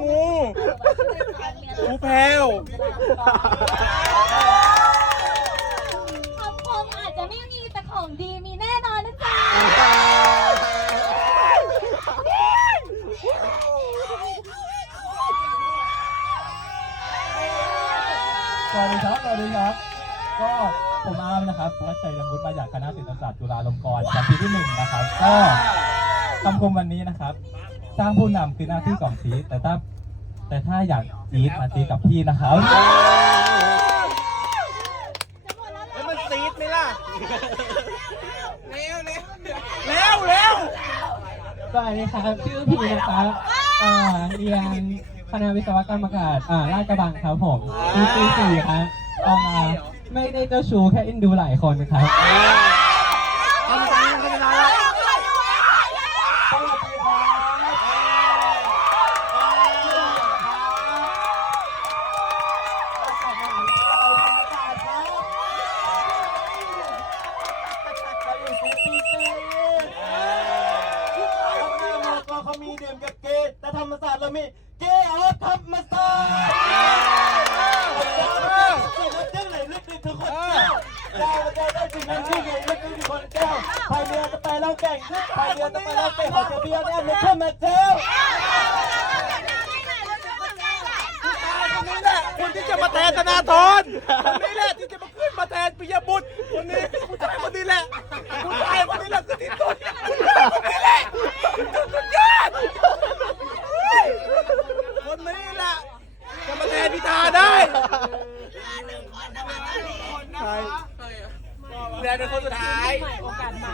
งูงูแพรวคำคมอาจจะไม่มีแต่ของดีมีแน่นอนนะจ๊ะสวัสดีครับสวัสดีครับ ก็ผมอาร์มนะครับวัชชัยยังวุฒิมาจากคณะศิลปศาสตร์จุฬาลงกรณ์ชั้นปีที่หนึ่งนะครับ ก็คำคมวันนี้นะครับ สร้างผู้นำคือหน้าที่ของซีแต่ถ้าแต่ถ้าอยากซีดมาซีดกับพี่นะครับแล้วมันซีดไหมล่ะ เร็วเร็วเร็วเร็วสวัสดีครับชื่อพีนะครับอ่าเรียนคณะวิศวกรรมศาสตร์อ่าลาดกระบังครับผมปีปีสี่ครับอ่าไม่ได้เจ้าชู้แค่เอ็นดูหลายคนครับ ทำกันกันเวลาละ ก็เขามีดื่มกับเกย์แต่ ธรรมศาสตร์เรามีเกย์ออธรรมศาสตร์จึงไหนลึกถึงทุกคนแก้วแก้วได้สิ่งนั้นที่ไหนลึกถึงทุกคนแก้วพายเรือจะไปแล้วแก่งพายเรือจะไปแล้วแก่งขอจะเบียร์แน่เลยขึ้นมาเจ้าคนนี้แหละคนที่จะมาแทนธนาธรคนนี้แหละที่จะมาขึ้นมาแทนปิยบุตรคนนี้ผู้ชายคนนี้แหละ แดนเป็นคนสุดท้าย โอกาสใหม่